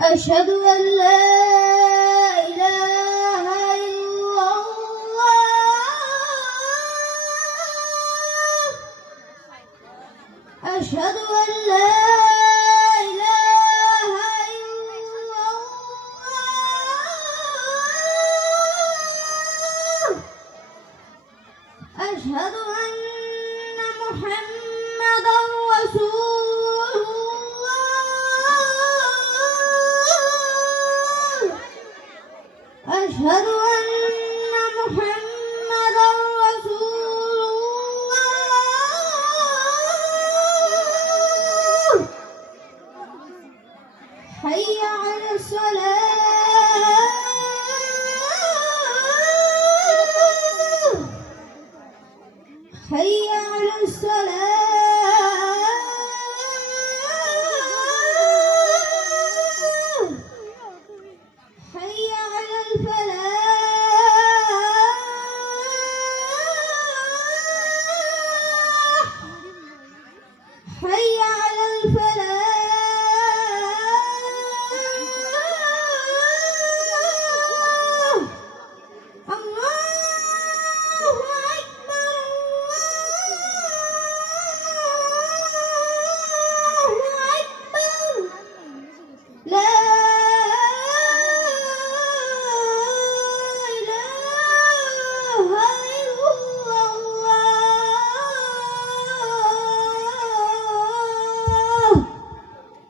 أشهد أن لا إله إلا الله أشهد أن لا إله إلا الله أشهد أن محمدا رسول الله أشهد أن محمدا رسول الله حي على الصلاة حي على الصلاة حي على الفلاح حي على الفلاح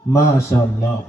ما شاء الله।